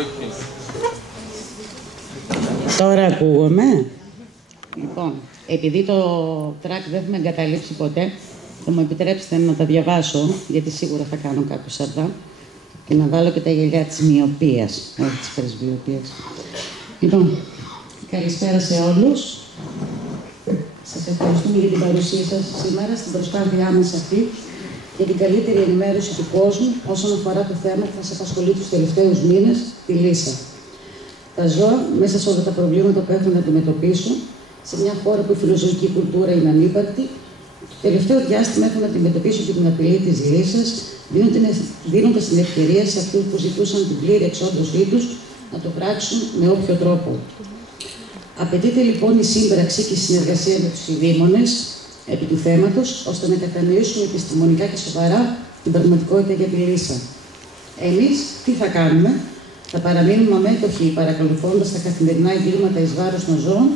Όχι. Τώρα ακούγομαι. Λοιπόν, επειδή το track δεν θα με εγκαταλείψει ποτέ, θα μου επιτρέψετε να τα διαβάσω, γιατί σίγουρα θα κάνω κάποιο σαρδά, και να βάλω και τα γυαλιά της μοιοπίας, όχι της πρεσβειοπίας. Λοιπόν, καλησπέρα σε όλους. Σας ευχαριστούμε για την παρουσία σας σήμερα στην προσπάθειά μας αυτή για την καλύτερη ενημέρωση του κόσμου όσον αφορά το θέμα που θα σας απασχολεί τους τελευταίους μήνες, τη λύσα. Τα ζώα, μέσα σε όλα τα προβλήματα που έχουν να αντιμετωπίσουν, σε μια χώρα που η φιλοζωική κουλτούρα είναι ανύπαρκτη, το τελευταίο διάστημα έχουν να αντιμετωπίσουν και την απειλή της λύσας, δίνοντας την ευκαιρία σε αυτούς που ζητούσαν την πλήρη εξόντωσή τους να το πράξουν με όποιο τρόπο. Απαιτείται λοιπόν η σύμπραξη και η συνεργασία με τους ειδήμονες επί του θέματος, ώστε να κατανοήσουμε επιστημονικά και σοβαρά την πραγματικότητα για τη λύσα. Εμείς τι θα κάνουμε? Θα παραμείνουμε αμέτωχοι παρακολουθώντας τα καθημερινά εγκλήματα εις βάρος των ζώων,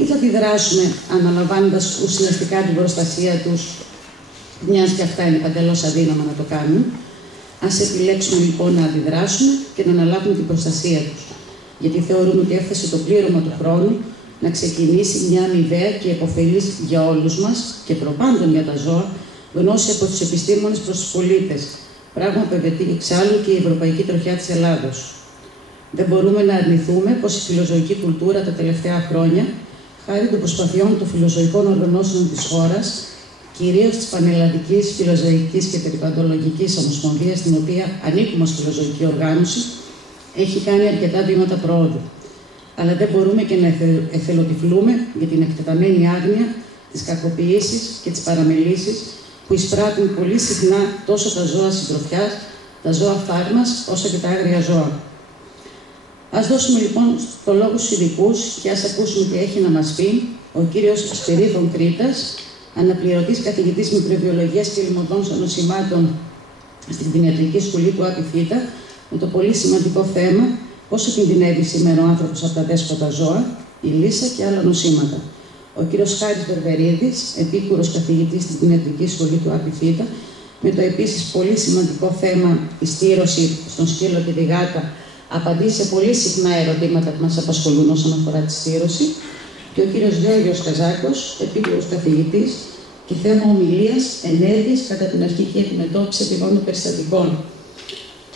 ή θα αντιδράσουμε αναλαμβάνοντας ουσιαστικά την προστασία τους, μιας και αυτά είναι παντελώς αδύναμα να το κάνουν? Ας επιλέξουμε λοιπόν να αντιδράσουμε και να αναλάβουμε την προστασία τους. Γιατί θεωρούμε ότι έφτασε το πλήρωμα του χρόνου να ξεκινήσει μια αμοιβαία και επωφελής για όλους μας και προπάντων για τα ζώα γνώση από τους επιστήμονες προς τους πολίτες. Πράγμα που ευετεί εξάλλου και η ευρωπαϊκή τροχιά της Ελλάδος. Δεν μπορούμε να αρνηθούμε πως η φιλοζωική κουλτούρα τα τελευταία χρόνια, χάρη των προσπαθειών των φιλοζωικών οργανώσεων της χώρας, κυρίως της Πανελλαδικής Φιλοζωικής και Περιπαντολογικής Ομοσπονδίας, στην οποία ανήκουμε ως φιλοζωική οργάνωση, έχει κάνει αρκετά βήματα προόδου. Αλλά δεν μπορούμε και να εθελοτυφλούμε για την εκτεταμένη άγνοια, τις κακοποιήσεις και τις παραμελήσεις που εισπράττουν πολύ συχνά τόσο τα ζώα συντροφιάς, τα ζώα φάρμας, όσο και τα άγρια ζώα. Ας δώσουμε λοιπόν το λόγο στους ειδικούς και ας ακούσουμε τι έχει να μας πει ο κύριος Σπυρίδων Κρήτας, αναπληρωτής καθηγητής μικροβιολογίας και λιμωδών νοσημάτων στην κτηνιατρική σχολή του Άπη Θήτα, με το πολύ σημαντικό θέμα πόσο κινδυνεύει σήμερα ο άνθρωπος από τα δέσποτα ζώα, η λύσα και άλλα νοσήματα. Ο κύριος Χάρης Βερβερίδης, επίκουρος καθηγητής στην κτηνιατρική σχολή του Άπη Θήτα, με το επίσης πολύ σημαντικό θέμα η στήρωση στον σκύλο και τη γάτα, απαντεί σε πολύ συχνά ερωτήματα που μας απασχολούν όσον αφορά τη στήρωση. Και ο κύριος Γιώργος Καζάκος, επίκουρος καθηγητής και θέμα ομιλίας ενέργειας κατά την αρχική αντιμετώπιση επιγόντων περιστατικών.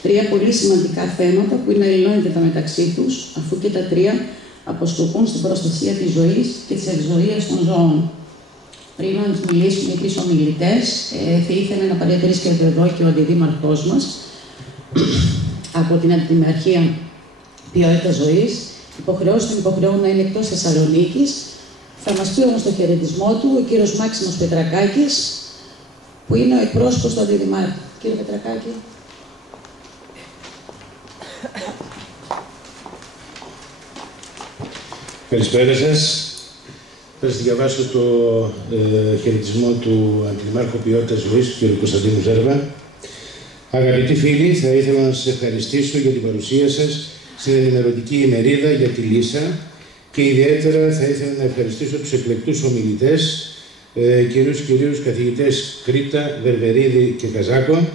Τρία πολύ σημαντικά θέματα που είναι αλληλένδετα μεταξύ τους, αφού και τα τρία αποσκοπούν στην προστασία της ζωής και της ευζοίας των ζώων. Πριν να μιλήσουμε οι τρεις ομιλητές, θα ήθελα να παρατηρήσει εδώ και ο αντιδήμαρχός μας από την Αντιδημαρχία Ποιότητας Ζωής. Υποχρεώνουν να είναι εκτός Θεσσαλονίκης. Θα μας πει όμως το χαιρετισμό του ο κύριος Μάξιμος Πετρακάκης, που είναι ο εκπρόσωπος του Αντιδημάρχου. Κύριε Πετρακάκη. Καλησπέρα σας. Θα σας διαβάσω το χαιρετισμό του Αντιδημάρχου Ποιότητας Ζωής, του κ. Κωνσταντίνου Ζέρβα. Αγαπητοί φίλοι, θα ήθελα να σας ευχαριστήσω για την παρουσία σας στην ενημερωτική ημερίδα για τη λύσα και ιδιαίτερα θα ήθελα να ευχαριστήσω τους εκλεκτούς ομιλητές, κυρίους καθηγητές Κρήτα, Βερβερίδη και Καζάκο,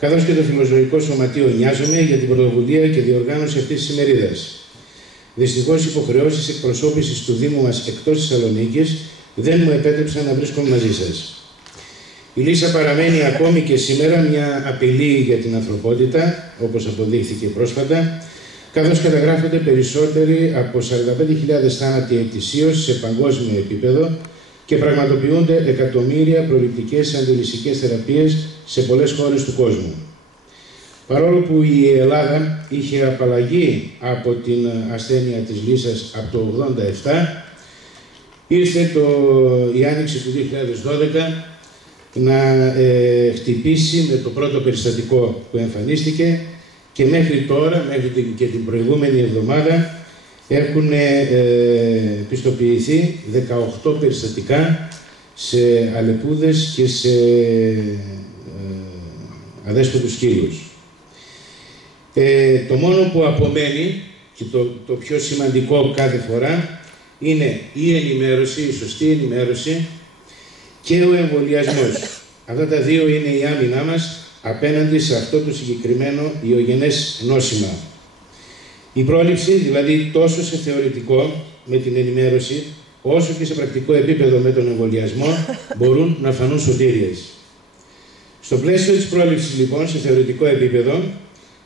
καθώς και το Φιλοζωικό Σωματείο Νοιάζομαι για την πρωτοβουλία και διοργάνωση αυτής της ημερίδας. Δυστυχώς, οι υποχρεώσεις εκπροσώπησης του Δήμου μας εκτός Θεσσαλονίκης δεν μου επέτρεψαν να βρίσκομαι μαζί σας. Η λύσα παραμένει ακόμη και σήμερα μια απειλή για την ανθρωπότητα, όπως αποδείχθηκε πρόσφατα, καθώς καταγράφονται περισσότεροι από 45.000 θάνατοι ετησίως σε παγκόσμιο επίπεδο και πραγματοποιούνται εκατομμύρια προληπτικές αντιλυσικές θεραπείες σε πολλές χώρες του κόσμου. Παρόλο που η Ελλάδα είχε απαλλαγεί από την ασθένεια της λύσας από το 1987, ήρθε η άνοιξη του 2012 να χτυπήσει με το πρώτο περιστατικό που εμφανίστηκε και μέχρι τώρα, μέχρι και την προηγούμενη εβδομάδα, έχουν πιστοποιηθεί 18 περιστατικά σε αλεπούδες και σε αδέσποτους σκύλους. Το μόνο που απομένει και το πιο σημαντικό κάθε φορά είναι η ενημέρωση, η σωστή ενημέρωση και ο εμβολιασμός. Αυτά τα δύο είναι η άμυνά μας απέναντι σε αυτό το συγκεκριμένο ιογενές νόσημα. Η πρόληψη, δηλαδή τόσο σε θεωρητικό με την ενημέρωση, όσο και σε πρακτικό επίπεδο με τον εμβολιασμό, μπορούν να φανούν σωτήριες. Στο πλαίσιο της πρόληψης, λοιπόν, σε θεωρητικό επίπεδο,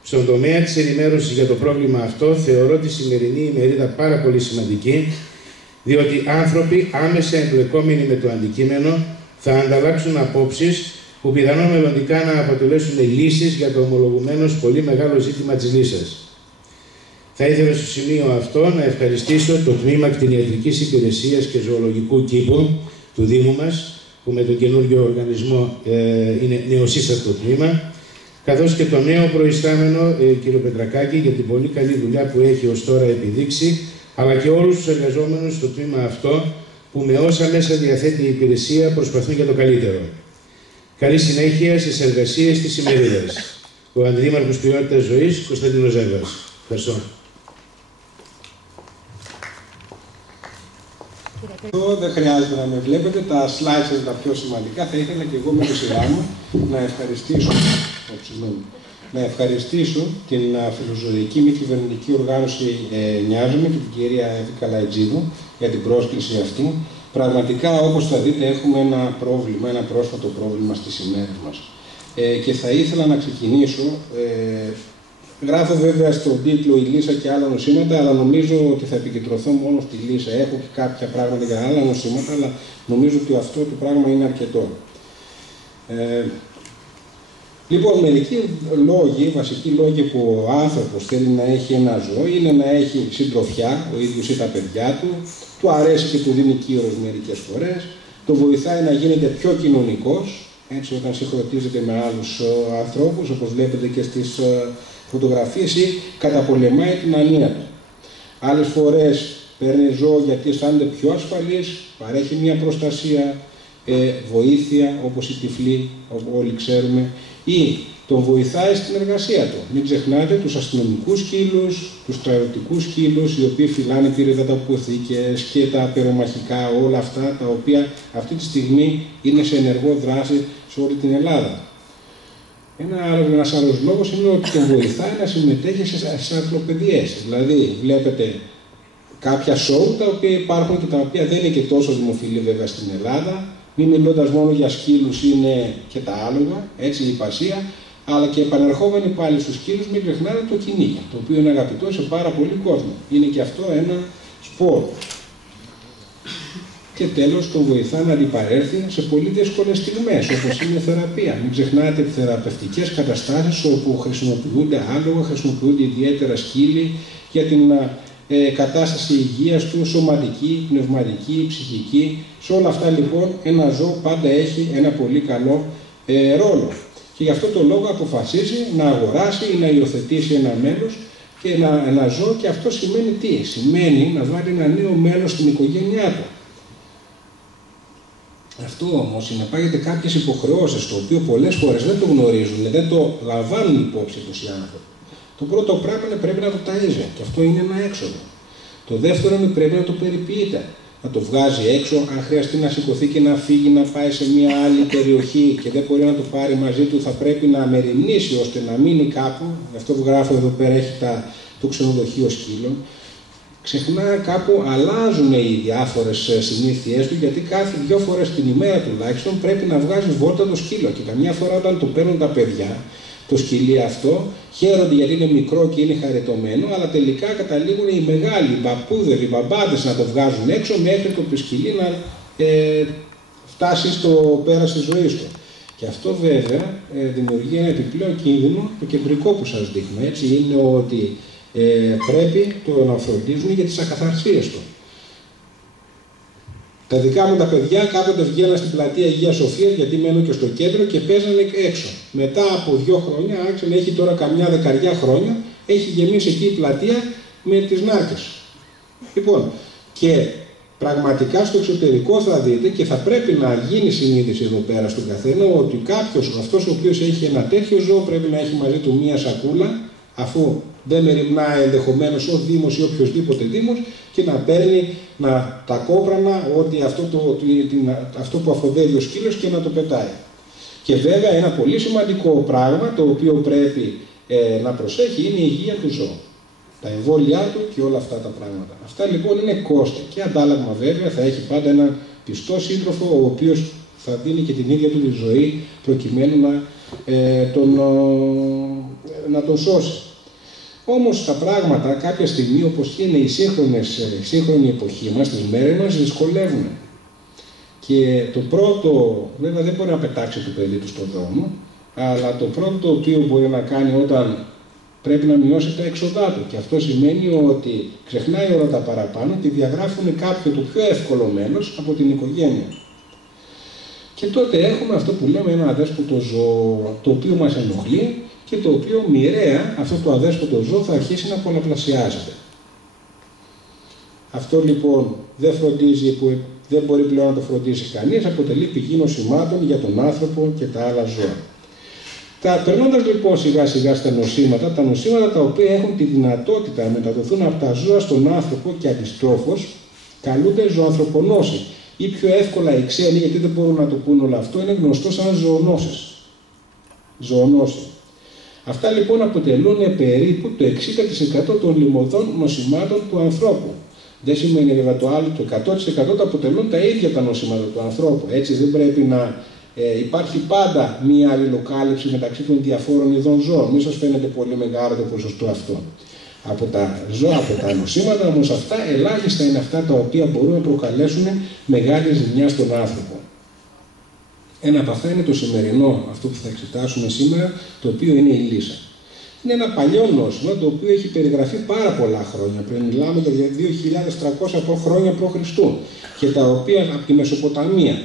στον τομέα της ενημέρωσης για το πρόβλημα αυτό, θεωρώ τη σημερινή ημερίδα πάρα πολύ σημαντική, διότι άνθρωποι άμεσα εμπλεκόμενοι με το αντικείμενο θα ανταλλάξουν απόψεις που πιθανόν μελλοντικά να αποτελέσουν λύσεις για το ομολογουμένως πολύ μεγάλο ζήτημα της λύσας. Θα ήθελα στο σημείο αυτό να ευχαριστήσω το Τμήμα Κτηνιατρικής Υπηρεσίας και Ζωολογικού Κήπου του Δήμου μας, που με τον καινούργιο οργανισμό είναι νεοσύστατο τμήμα, καθώς και τον νέο προϊστάμενο κύριο Πετρακάκη για την πολύ καλή δουλειά που έχει ως τώρα επιδείξει, αλλά και όλους τους εργαζόμενους στο τμήμα αυτό, που με όσα μέσα διαθέτει η υπηρεσία προσπαθούν για το καλύτερο. Καλή συνέχεια στις εργασίες της ημερίδας. Ο Αντιδήμαρχος Ποιότητας Ζωής, Κωνσταντίνος Ζέρβας. Ευχαριστώ. Εδώ δεν χρειάζεται να με βλέπετε, τα slides είναι τα πιο σημαντικά. Θα ήθελα και εγώ με τη σειρά μου να ευχαριστήσω την φιλοζωική μη κυβερνητική οργάνωση Νοιάζομαι και την κυρία Εύη Καλαϊτζίδου για την πρόσκληση αυτή. Πραγματικά, όπως θα δείτε, έχουμε ένα πρόσφατο πρόβλημα στις ημέρες μας. Και θα ήθελα να ξεκινήσω. Γράφω βέβαια στον τίτλο «Η Λύσα και άλλα νοσήματα», αλλά νομίζω ότι θα επικεντρωθώ μόνο στη Λύσα. Έχω και κάποια πράγματα για άλλα νοσήματα, αλλά νομίζω ότι αυτό το πράγμα είναι αρκετό. Λοιπόν, μερικοί λόγοι, βασικοί λόγοι που ο άνθρωπος θέλει να έχει ένα ζώο είναι να έχει συντροφιά, ο ίδιος ή τα παιδιά του αρέσει και του δίνει κύρος μερικές φορές, το βοηθάει να γίνεται πιο κοινωνικός, έτσι όταν συγχρονίζεται με άλλους ανθρώπους, όπως βλέπετε και στις φωτογραφίες, ή καταπολεμάει την ανία του. Άλλες φορές παίρνει ζώο γιατί αισθάνεται πιο ασφαλής, παρέχει μια προστασία, βοήθεια, όπως οι τυφλοί, όλοι ξέρουμε, ή τον βοηθάει στην εργασία του. Μην ξεχνάτε τους αστυνομικούς σκύλους, τους στρατιωτικούς σκύλους, οι οποίοι φυλάνε πυρηδαταποθήκες και τα πυρομαχικά, όλα αυτά τα οποία αυτή τη στιγμή είναι σε ενεργό δράση σε όλη την Ελλάδα. Ένας άλλος λόγος είναι ότι τον βοηθάει να συμμετέχει σε αθλοπαιδιές. Δηλαδή, βλέπετε κάποια σοου τα οποία υπάρχουν και τα οποία δεν είναι και τόσο δημοφιλή βέβαια στην Ελλάδα. Μην μιλώντας μόνο για σκύλους, είναι και τα άλογα, έτσι η υπασία, αλλά και επανερχόμενοι πάλι στους σκύλους, μην ξεχνάτε το κυνήγι, το οποίο είναι αγαπητό σε πάρα πολύ κόσμο. Είναι και αυτό ένα σπορ. Και τέλος, τον βοηθά να αντιπαρέλθει σε πολύ δύσκολες στιγμές, όπως είναι η θεραπεία. Μην ξεχνάτε θεραπευτικές καταστάσεις όπου χρησιμοποιούνται άλογα, χρησιμοποιούνται ιδιαίτερα σκύλοι για την κατάσταση υγείας του, σωματική, πνευματική, ψυχική. Σε όλα αυτά λοιπόν ένα ζώο πάντα έχει ένα πολύ καλό ρόλο. Και γι' αυτό το λόγο αποφασίζει να αγοράσει ή να υιοθετήσει ένα μέλος και ένα ζώο, και αυτό σημαίνει τι? Σημαίνει να βάλει ένα νέο μέλος στην οικογένειά του. Αυτό όμως συνεπάγεται κάποιες υποχρεώσεις, το οποίο πολλές φορές δεν το γνωρίζουν, δεν το λαμβάνουν υπόψη τους οι άνθρωποι. Το πρώτο πράγμα είναι πρέπει να το ταΐζει, και αυτό είναι ένα έξοδο. Το δεύτερο είναι πρέπει να το περιποιείται. Να το βγάζει έξω, αν χρειαστεί να σηκωθεί και να φύγει, να πάει σε μια άλλη περιοχή και δεν μπορεί να το πάρει μαζί του, θα πρέπει να μεριμνήσει ώστε να μείνει κάπου. Αυτό που γράφω εδώ πέρα έχει το ξενοδοχείο σκύλων. Ξεχνά κάπου αλλάζουν οι διάφορες συνήθειές του, γιατί κάθε 2 φορές την ημέρα τουλάχιστον πρέπει να βγάζει βόλτα το σκύλο. Και καμιά φορά όταν το παίρνουν τα παιδιά, το σκυλί αυτό, χαίρονται γιατί είναι μικρό και είναι χαριτωμένο, αλλά τελικά καταλήγουν οι μεγάλοι, οι παππούδες, οι μπαμπάδες να το βγάζουν έξω μέχρι το σκυλί να φτάσει στο πέρας της ζωής του. Και αυτό βέβαια δημιουργεί ένα επιπλέον κίνδυνο, το κεντρικό που σας δείχνω, έτσι, είναι ότι πρέπει να φροντίζουν για τις ακαθαρσίες του. Τα δικά μου τα παιδιά κάποτε βγαίναν στην πλατεία Αγίας Σοφίας, γιατί μένω και στο κέντρο, και παίζανε έξω. Μετά από 2 χρόνια, άρχισε να έχει τώρα καμιά 10 χρόνια, έχει γεμίσει εκεί η πλατεία με τις νάρκες. Λοιπόν, και πραγματικά στο εξωτερικό θα δείτε, και θα πρέπει να γίνει συνείδηση εδώ πέρα στον καθένα, ότι κάποιος, αυτός ο οποίος έχει ένα τέτοιο ζώο, πρέπει να έχει μαζί του μία σακούλα, αφού δεν μεριμνάει ενδεχομένως ο Δήμος ή οποιοδήποτε Δήμος, και να παίρνει τα κόπρανα, ότι αυτό που αφοδεύει ο σκύλος, και να το πετάει. Και βέβαια ένα πολύ σημαντικό πράγμα το οποίο πρέπει να προσέχει είναι η υγεία του ζώου. τα εμβόλια του και όλα αυτά τα πράγματα. Αυτά λοιπόν είναι κόστη και αντάλλαγμα βέβαια θα έχει πάντα έναν πιστό σύντροφο ο οποίος θα δίνει και την ίδια του τη ζωή προκειμένου να τον σώσει. Όμως τα πράγματα κάποια στιγμή, όπως και είναι η σύγχρονη εποχή μας, τις μέρες μας, δυσκολεύουν. Και το πρώτο, βέβαια δεν μπορεί να πετάξει το παιδί του στον δρόμο, αλλά το πρώτο το οποίο μπορεί να κάνει όταν πρέπει να μειώσει τα έξοδά του. Και αυτό σημαίνει ότι ξεχνάει όλα τα παραπάνω και διαγράφουν κάποιο το πιο εύκολο μέλος από την οικογένεια. Και τότε έχουμε αυτό που λέμε ένα αδέσποτο ζώο, το οποίο μας ενοχλεί και το οποίο μοιραία αυτό το αδέσποτο ζώο θα αρχίσει να πολλαπλασιάζεται. Αυτό λοιπόν δεν φροντίζει, που δεν μπορεί πλέον να το φροντίσει κανείς, αποτελεί πηγή νοσημάτων για τον άνθρωπο και τα άλλα ζώα. Περνώντας λοιπόν σιγά σιγά στα νοσήματα, τα νοσήματα τα οποία έχουν τη δυνατότητα να μεταδοθούν από τα ζώα στον άνθρωπο και αντιστρόφως, καλούνται ζωανθρωπονόσοι. Ή πιο εύκολα οι ξένοι, γιατί δεν μπορούν να το πούν όλο αυτό, είναι γνωστό σαν ζωονόσες. Ζωονόσοι. Αυτά λοιπόν αποτελούν περίπου το 60% των λιμωδών νοσημάτων του ανθρώπου. Δεν σημαίνει βέβαια το άλλο, το 100% τα αποτελούν τα ίδια τα νοσήματα του ανθρώπου. Έτσι δεν πρέπει να υπάρχει πάντα μία αλληλοκάλυψη μεταξύ των διαφόρων ειδών ζώων. Μη σας φαίνεται πολύ μεγάλο το ποσοστό αυτό. Από τα ζώα, από τα νοσήματα, όμως αυτά ελάχιστα είναι αυτά τα οποία μπορούν να προκαλέσουν μεγάλη ζημιά στον άνθρωπο. Ένα από αυτά είναι το σημερινό, αυτό που θα εξετάσουμε σήμερα, το οποίο είναι η λύσα. Είναι ένα παλιό νόσημα το οποίο έχει περιγραφεί πάρα πολλά χρόνια πριν. Μιλάμε για 2.300 χρόνια π.Χ. και τα οποία από τη Μεσοποταμία.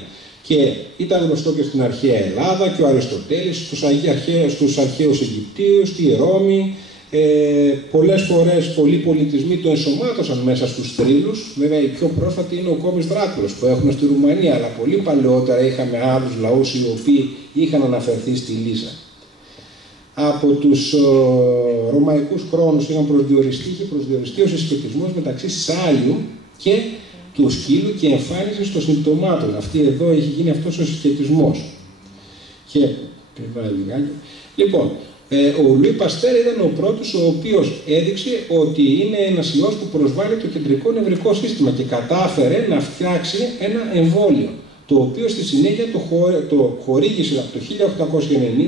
Και ήταν γνωστό και στην αρχαία Ελλάδα και ο Αριστοτέλης, στους αρχαίους Αιγυπτίους, στη Ρώμη. Πολλές φορές πολλοί πολιτισμοί το ενσωμάτωσαν μέσα στους θρύλους. Βέβαια η πιο πρόσφατη είναι ο κόμις Δράκουλος που έχουμε στη Ρουμανία, αλλά πολύ παλαιότερα είχαμε άλλους λαούς οι οποίοι είχαν αναφερθεί στη λύσα. Από τους ρωμαϊκούς χρόνους είχε προσδιοριστεί ο συσχετισμός μεταξύ σάλιου και του σκύλου και εμφάνισης των συμπτωμάτων. Αυτή εδώ έχει γίνει αυτός ο συσχετισμός. Και λοιπόν, ο Λουί Παστέρ ήταν ο πρώτος ο οποίος έδειξε ότι είναι ένας ιός που προσβάλλει το κεντρικό νευρικό σύστημα και κατάφερε να φτιάξει ένα εμβόλιο, το οποίο στη συνέχεια το χορήγησε από το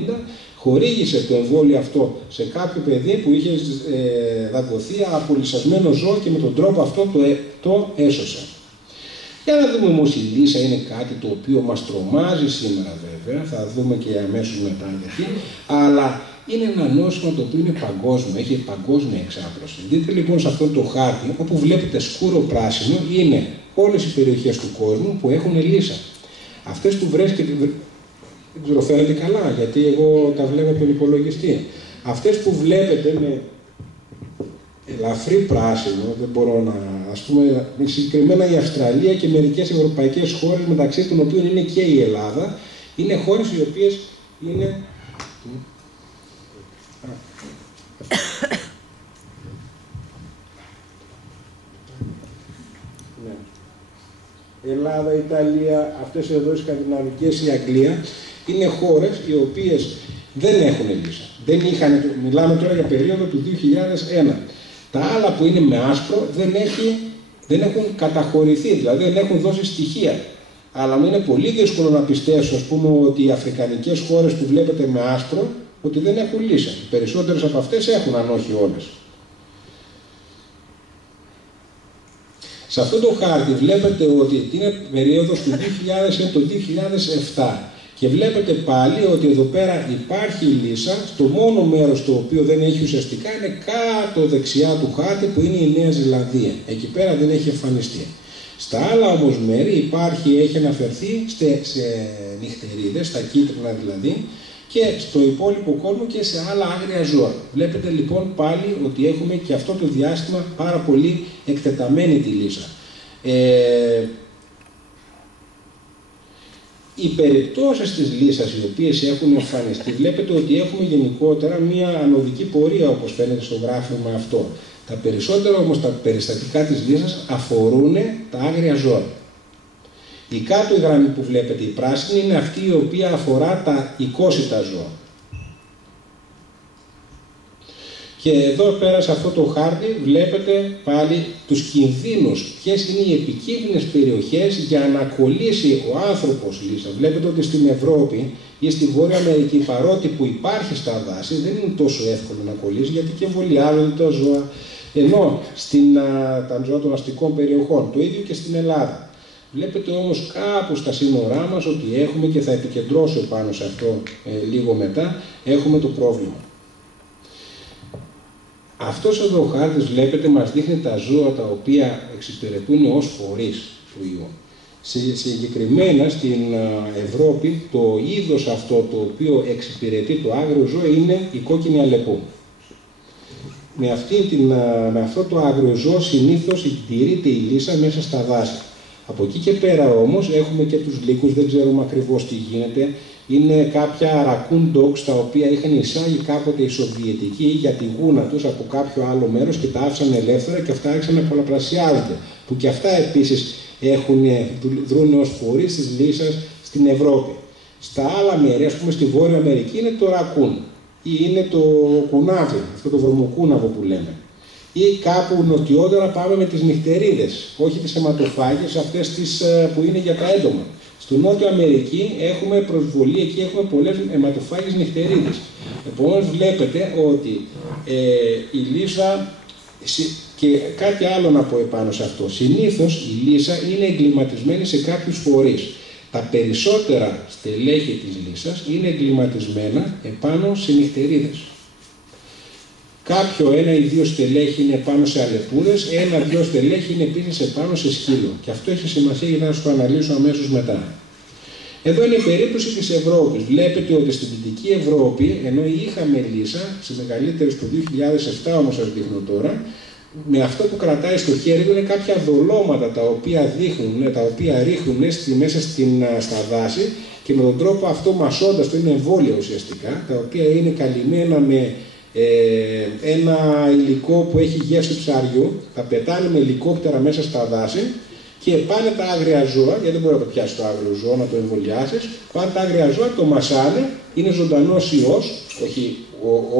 1890, χορήγησε το εμβόλιο αυτό σε κάποιο παιδί που είχε δαγκωθεί από λυσασμένο ζώο και με τον τρόπο αυτό το έσωσε. Για να δούμε όμως η λύσα είναι κάτι το οποίο μας τρομάζει σήμερα βέβαια, θα δούμε και αμέσως μετά γιατί, αλλά είναι ένα νόσημα το οποίο είναι παγκόσμιο, έχει παγκόσμια εξάπλωση. Δείτε λοιπόν σε αυτό το χάρτη, όπου βλέπετε σκούρο πράσινο, είναι όλες οι περιοχές του κόσμου που έχουν λύσα. Αυτές που βρίσκεται, δεν ξέρω φαίνεται καλά, γιατί εγώ τα βλέπω από τον υπολογιστή. Αυτές που βλέπετε με ελαφρύ πράσινο, δεν μπορώ να, ας πούμε, συγκεκριμένα η Αυστραλία και μερικές ευρωπαϊκές χώρες, μεταξύ των οποίων είναι και η Ελλάδα, είναι χώρες οι οποίες είναι... Ελλάδα, Ιταλία, αυτές εδώ οι σκανδιναβικές, η Αγγλία, είναι χώρες οι οποίες δεν έχουν λύσα. Μιλάμε τώρα για περίοδο του 2001. Τα άλλα που είναι με άσπρο δεν έχουν καταχωρηθεί, δηλαδή δεν έχουν δώσει στοιχεία. Αλλά μου είναι πολύ δύσκολο να πιστέψω, ας πούμε, ότι οι αφρικανικές χώρες που βλέπετε με άσπρο, ότι δεν έχουν λύσα. Οι περισσότερες από αυτές έχουν, αν όχι όλες. Σε αυτό το χάρτη βλέπετε ότι είναι περίοδος του 2000 έως το 2007 και βλέπετε πάλι ότι εδώ πέρα υπάρχει λύσα, στο μόνο μέρος το οποίο δεν έχει ουσιαστικά είναι κάτω δεξιά του χάρτη που είναι η Νέα Ζηλανδία. Εκεί πέρα δεν έχει εμφανιστεί. Στα άλλα όμως μέρη έχει αναφερθεί σε νυχτερίδες, στα κίτρινα δηλαδή, και στο υπόλοιπο κόσμο και σε άλλα άγρια ζώα. Βλέπετε λοιπόν πάλι ότι έχουμε και αυτό το διάστημα πάρα πολύ εκτεταμένη τη λύσα. Οι περιπτώσεις της λύσας οι οποίες έχουν εμφανιστεί, βλέπετε ότι έχουμε γενικότερα μία ανωδική πορεία όπως φαίνεται στο γράφημα αυτό. Τα περισσότερα όμως τα περιστατικά της λύσας αφορούν τα άγρια ζώα. Η κάτω γραμμή που βλέπετε, η πράσινη, είναι αυτή η οποία αφορά τα οικόσιτα ζώα. Και εδώ πέρα σε αυτό το χάρτη βλέπετε πάλι τους κινδύνους, ποιες είναι οι επικίνδυνες περιοχές για να κολλήσει ο άνθρωπος λύσα. Βλέπετε ότι στην Ευρώπη ή στη Βόρεια Αμερική, παρότι που υπάρχει στα δάση, δεν είναι τόσο εύκολο να κολλήσει, γιατί και εμβολιάζονται τα ζώα. Ενώ τα ζώα των αστικών περιοχών, το ίδιο και στην Ελλάδα. Βλέπετε όμως κάπου στα σύνορά μας ότι έχουμε, και θα επικεντρώσω πάνω σε αυτό λίγο μετά, έχουμε το πρόβλημα. Αυτός εδώ ο χάρτης, βλέπετε, μας δείχνει τα ζώα τα οποία εξυπηρετούν ως φορείς του ιού. Συγκεκριμένα στην Ευρώπη, το είδος αυτό το οποίο εξυπηρετεί το άγριο ζώο είναι η κόκκινη αλεπού. Με αυτό το άγριο ζώο συνήθως συντηρείται η λύσα μέσα στα δάση. Από εκεί και πέρα όμως έχουμε και τους λύκους, δεν ξέρουμε ακριβώς τι γίνεται. Είναι κάποια raccoon dogs τα οποία είχαν εισάγει κάποτε οι Σοβιετικοί για τη γούνα τους από κάποιο άλλο μέρος και τα άφησαν ελεύθερα και αυτά άρχισαν να πολλαπλασιάζονται. Που και αυτά επίσης δρούν ως φορείς της λύσας στην Ευρώπη. Στα άλλα μέρη, ας πούμε στη Βόρεια Αμερική, είναι το raccoon ή είναι το κουνάβι, αυτό το βρωμοκούναβο που λέμε. Ή κάπου νοτιότερα πάμε με τις νυχτερίδες, όχι τις αιματοφάγες, αυτές που είναι για τα έντομα. Στη Νότια Αμερική έχουμε προσβολή, εκεί έχουμε πολλές αιματοφάγες νυχτερίδες. Επομένως βλέπετε ότι η λύσα, και κάτι άλλο να πω επάνω σε αυτό, συνήθως η λύσα είναι εγκληματισμένη σε κάποιους φορείς. Τα περισσότερα στελέχη της λύσας είναι εγκληματισμένα επάνω σε νυχτερίδες. Κάποιο ένα ή δύο στελέχη είναι πάνω σε αλεπούδες, ένα-δυο στελέχη είναι επίσης επάνω σε σκύλο. Και αυτό έχει σημασία για να σας το αναλύσω αμέσως μετά. Εδώ είναι η περίπτωση της Ευρώπης. Βλέπετε ότι στην Δυτική Ευρώπη, ενώ είχαμε λύσα, σε μεγαλύτερες το 2007 όμως σας δείχνω τώρα, με αυτό που κρατάει στο χέρι είναι κάποια δολώματα τα οποία ρίχνουν μέσα στα δάση και με τον τρόπο αυτό μασώντας το, είναι εμβόλια ουσιαστικά, τα οποία είναι καλυμμένα με ένα υλικό που έχει γεύση ψαριού, τα πετάνε με ελικόπτερα μέσα στα δάση και πάνε τα άγρια ζώα, γιατί δεν μπορεί να το πιάσει το άγριο ζώο, να το εμβολιάσεις, πάνε τα άγρια ζώα, το μασάνε, είναι ζωντανός ιός, όχι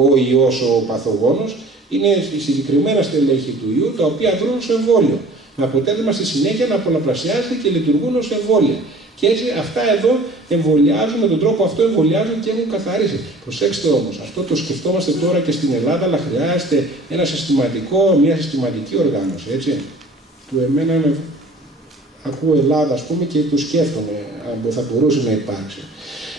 ο ιός ο παθογόνος, είναι συγκεκριμένα στελέχη του ιού, τα οποία δρούν ως εμβόλιο. Με αποτέλεσμα στη συνέχεια να πολλαπλασιάζονται και λειτουργούν ως εμβόλια. Και έτσι αυτά εδώ εμβολιάζουν, με τον τρόπο αυτό εμβολιάζουν και έχουν καθαρίσει. Προσέξτε όμως, αυτό το σκεφτόμαστε τώρα και στην Ελλάδα, αλλά χρειάζεται μια συστηματική οργάνωση, έτσι. Που εμένα ακούω Ελλάδα, ας πούμε, και το σκέφτομαι, αν θα μπορούσε να υπάρξει.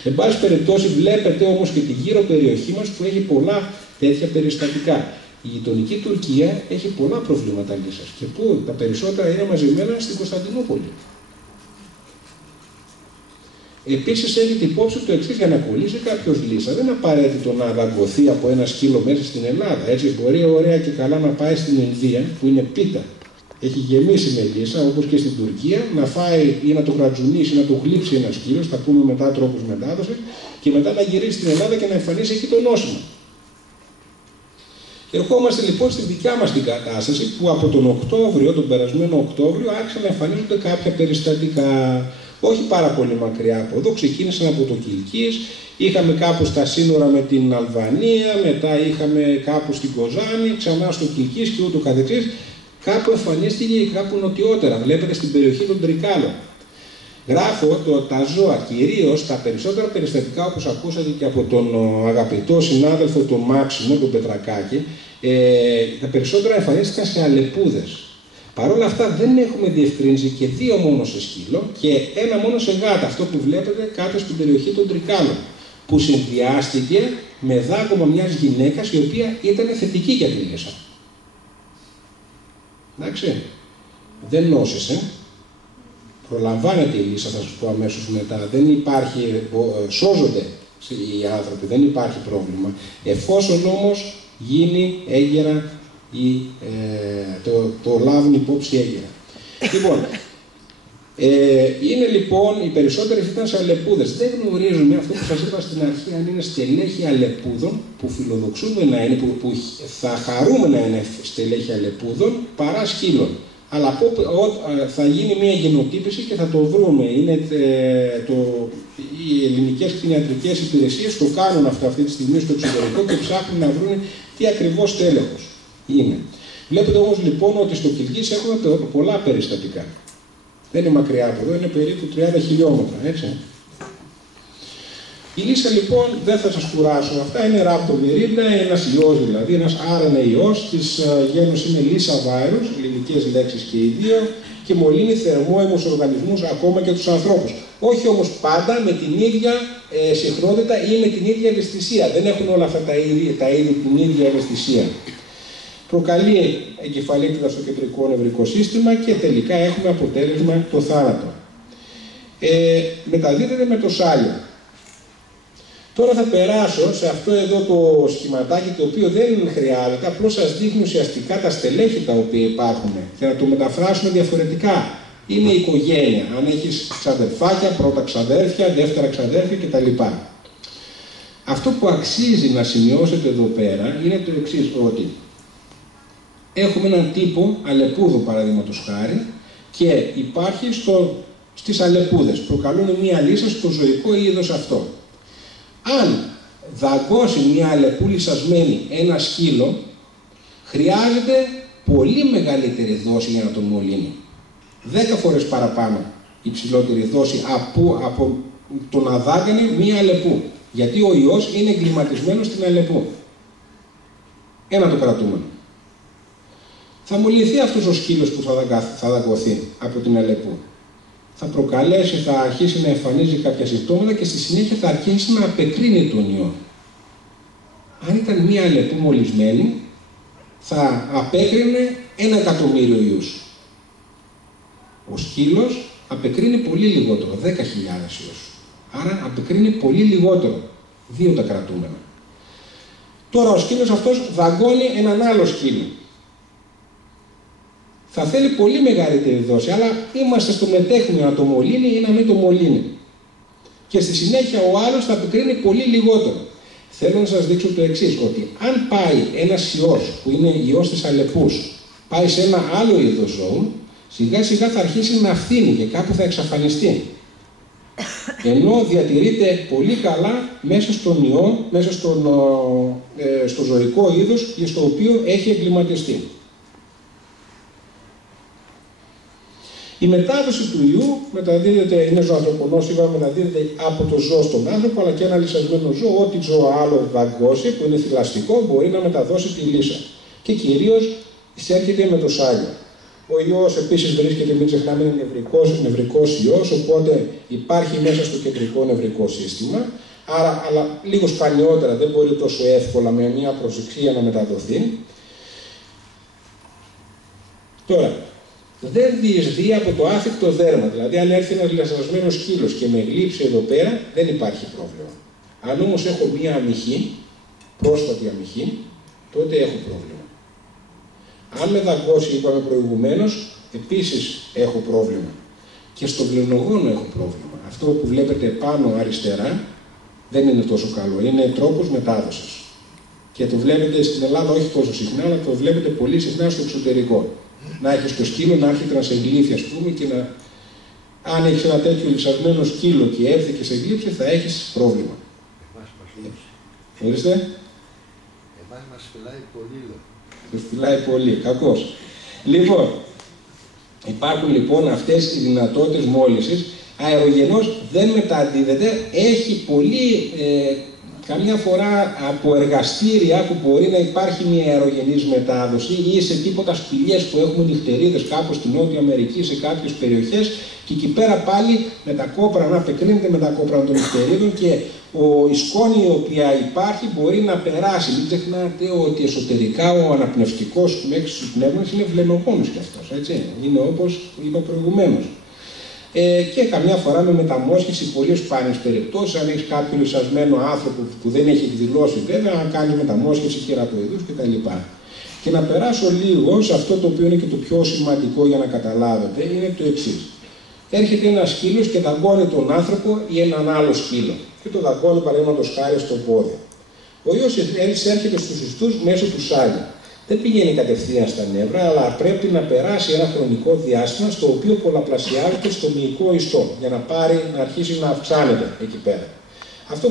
Εν πάση περιπτώσει, βλέπετε όμως και τη γύρω περιοχή μας που έχει πολλά τέτοια περιστατικά. Η γειτονική Τουρκία έχει πολλά προβλήματα λύσας και που τα περισσότερα είναι μαζεμένα στην Κωνσταντινούπολη. Επίσης έχετε υπόψη το εξής: για να κολλήσει κάποιος λύσα, δεν είναι απαραίτητο να δαγκωθεί από ένα σκύλο μέσα στην Ελλάδα. Έτσι, μπορεί ωραία και καλά να πάει στην Ινδία, που είναι πίτα, έχει γεμίσει με λύσα, όπως και στην Τουρκία, να φάει ή να το γρατζουνίσει, να το γλύψει ένα σκύλο, θα πούμε μετά τρόπους μετάδοσης, και μετά να γυρίσει στην Ελλάδα και να εμφανίσει εκεί το νόσημα. Ερχόμαστε λοιπόν στη δικιά μας την κατάσταση, που από τον περασμένο Οκτώβριο άρχισαν να εμφανίζονται κάποια περιστατικά. Όχι πάρα πολύ μακριά από εδώ, ξεκίνησαν από το Κιλκής, είχαμε κάπου στα σύνορα με την Αλβανία, μετά είχαμε κάπου στην Κοζάνη, ξανά στο Κιλκής και ούτω καθεξής. Κάπου εμφανίστηκε και κάπου νοτιότερα, βλέπετε στην περιοχή των Τρικάλων. Γράφω τα ζώα, κυρίως τα περισσότερα περιστατικά, όπως ακούσατε και από τον αγαπητό συνάδελφο τον Μάξιμο, τον Πετρακάκη, τα περισσότερα εμφανίστηκαν σε αλεπούδες. Παρ' όλα αυτά δεν έχουμε διευκρίνηση και δύο μόνο σε σκύλο και ένα μόνο σε γάτα, αυτό που βλέπετε κάτω στην περιοχή των Τρικάλων, που συνδυάστηκε με δάγκωμα μιας γυναίκας η οποία ήταν θετική για τη λύσα. Εντάξει, δεν νόσησε, προλαμβάνεται η λύσα, θα σας πω αμέσως μετά, δεν υπάρχει, σώζονται οι άνθρωποι, δεν υπάρχει πρόβλημα, εφόσον όμως γίνει έγκαιρα ή το λάβουν υπόψη έγκαιρα. Λοιπόν, είναι λοιπόν, οι περισσότερες ήταν σε αλεπούδες. Δεν γνωρίζουμε αυτό που σας είπα στην αρχή, αν είναι στελέχη αλεπούδων που φιλοδοξούμε να είναι, που θα χαρούμε να είναι στελέχη αλεπούδων παρά σκύλων. Αλλά θα γίνει μια γενοτύπηση και θα το βρούμε. Οι ελληνικές κτηνιατρικές υπηρεσίες το κάνουν αυτή τη στιγμή στο εξωτερικό και ψάχνουν να βρουν τι ακριβώς τέλεχος είναι. Βλέπετε όμως λοιπόν ότι στο Κιλγής έχουμε πολλά περιστατικά. Δεν είναι μακριά από εδώ, είναι περίπου 30 χιλιόμετρα, έτσι. Η λύσα λοιπόν, δεν θα σας κουράσω, αυτά είναι ραπτοβιρίδα, ένας ιός δηλαδή, ένας RNA ιός, της γένους είναι λύσα βάρους, ελληνικές λέξεις και οι δύο, και μολύνει θερμόαιμους οργανισμούς, ακόμα και τους ανθρώπους. Όχι όμως πάντα με την ίδια συχνότητα ή με την ίδια ευαισθησία. Δεν έχουν όλα αυτά τα είδη την ίδια ευαισθησία. Προκαλεί εγκεφαλίτιδα στο κεντρικό νευρικό σύστημα και τελικά έχουμε αποτέλεσμα το θάνατο. Μεταδίδεται με το σάλιο. Τώρα θα περάσω σε αυτό εδώ το σχηματάκι, το οποίο δεν χρειάζεται, απλώς σας δείχνει ουσιαστικά τα στελέχη τα οποία υπάρχουν και να το μεταφράσουμε διαφορετικά. Είναι η οικογένεια. Αν έχεις ξαδερφάκια, πρώτα ξαδέρφια, δεύτερα ξαδέρφια κτλ. Αυτό που αξίζει να σημειώσετε εδώ πέρα είναι το εξής, ότι έχουμε έναν τύπο αλεπούδου παραδείγματος χάρη και υπάρχει στις αλεπούδες. Προκαλούν μία λύσα στο ζωικό είδος αυτό. Αν δαγκώσει μία αλεπού λυσασμένη ένα σκύλο, χρειάζεται πολύ μεγαλύτερη δόση για να τον μολύνει. 10 φορές παραπάνω υψηλότερη δόση από το να δάγκανε μία αλεπού. Γιατί ο ιός είναι εγκληματισμένος στην αλεπού. Ένα το κρατούμενο. Θα μολυνθεί αυτός ο σκύλος που θα δαγκωθεί από την αλεπού. Θα προκαλέσει, θα αρχίσει να εμφανίζει κάποια συμπτώματα και στη συνέχεια θα αρχίσει να απεκρίνει τον ιό. Αν ήταν μία αλεπού μολυσμένη, θα απέκρινε 1.000.000 ιούς. Ο σκύλος απεκρίνει πολύ λιγότερο, 10.000 ιούς. Άρα απεκρίνει πολύ λιγότερο, 2 τα κρατούμενα. Τώρα ο σκύλος αυτός δαγκώνει έναν άλλο σκύλο. Θα θέλει πολύ μεγαλύτερη δόση, αλλά είμαστε στο μετέχμιο να το μολύνει ή να μην το μολύνει. Και στη συνέχεια ο άλλος θα απεκρίνει πολύ λιγότερο. Θέλω να σας δείξω το εξής, ότι αν πάει ένας ιός, που είναι ιός της αλεπούς, πάει σε ένα άλλο είδος ζώου, σιγά σιγά θα αρχίσει να φθήνει και κάπου θα εξαφανιστεί. Ενώ διατηρείται πολύ καλά μέσα στον ιό, μέσα στο ζωικό είδος και στο οποίο έχει εγκληματιστεί. Η μετάδοση του ιού είναι ζωανθρωπονός, είπαμε, μεταδίδεται από το ζώο στον άνθρωπο, αλλά και ένα λυσασμένο ζώο, ό,τι ζώο άλλο δαγκώσει, που είναι θηλαστικό, μπορεί να μεταδώσει τη λύσα. Και κυρίως εισέρχεται με το σάλιο. Ο ιός επίσης βρίσκεται, μην ξεχνάμε, είναι νευρικός ιός, οπότε υπάρχει μέσα στο κεντρικό νευρικό σύστημα, αλλά λίγο σπανιότερα, δεν μπορεί τόσο εύκολα με μια προσεξία να μεταδοθεί. Τώρα, δεν διεισδύει από το άθικτο δέρμα. Δηλαδή, αν έρθει ένας λυσασμένος σκύλος και με γλύψει εδώ πέρα, δεν υπάρχει πρόβλημα. Αν όμως έχω μία αμυχή, πρόσφατη αμυχή, τότε έχω πρόβλημα. Αν με δαγκώσει, είπαμε προηγουμένως, επίσης έχω πρόβλημα. Και στο βλενογόνο έχω πρόβλημα. Αυτό που βλέπετε πάνω αριστερά δεν είναι τόσο καλό. Είναι τρόπος μετάδοσης. Και το βλέπετε στην Ελλάδα όχι τόσο συχνά, αλλά το βλέπετε πολύ συχνά στο εξωτερικό. Να έχεις το σκύλο, να έρχεται να σε εγκλήφει, ας πούμε, και να... αν έχεις ένα τέτοιο λυσασμένο σκύλο και έρθει και σε εγκλήψει, θα έχεις πρόβλημα. Ορίστε. Εμάς μας φυλάει πολύ. Μας φυλάει πολύ, κακώς. Λοιπόν, υπάρχουν λοιπόν αυτές οι δυνατότητες μόλυνσης. Αερογενός δεν μεταδίδεται, έχει πολύ... καμιά φορά από εργαστήρια που μπορεί να υπάρχει μια αερογενής μετάδοση ή σε τίποτα σπηλιές που έχουμε νυχτερίδες κάπου στην Νότια Αμερική, σε κάποιες περιοχές, και εκεί πέρα πάλι με τα κόπρανα, απεκρίνεται με τα κόπρανα των νυχτερίδων και η σκόνη η οποία υπάρχει μπορεί να περάσει. Μην ξεχνάτε ότι εσωτερικά ο αναπνευστικός μέχρι στους πνεύμονες είναι βλενογόνος κι αυτός, έτσι. Είναι όπως είπα προηγουμένως. Και καμιά φορά με μεταμόσχευση, πολύ σπάνιες περιπτώσεις, αν έχεις κάποιο λυσασμένο άνθρωπο που δεν έχει εκδηλώσει βέβαια, να κάνει μεταμόσχευση κερατοειδούς κτλ. Και να περάσω λίγο σε αυτό το οποίο είναι και το πιο σημαντικό για να καταλάβετε, είναι το εξής. Έρχεται ένας σκύλος και δαγκώνει τον άνθρωπο ή έναν άλλο σκύλο. Και το δαγκώνει παραδείγματος χάρη στο πόδι. Ο ιός έρχεται στους ιστούς μέσω του σάλιου. δεν πηγαίνει κατευθείαν στα νεύρα, αλλά πρέπει να περάσει ένα χρονικό διάστημα στο οποίο πολλαπλασιάζεται στο μυϊκό ιστό, για να αρχίσει να αυξάνεται εκεί πέρα. Αυτό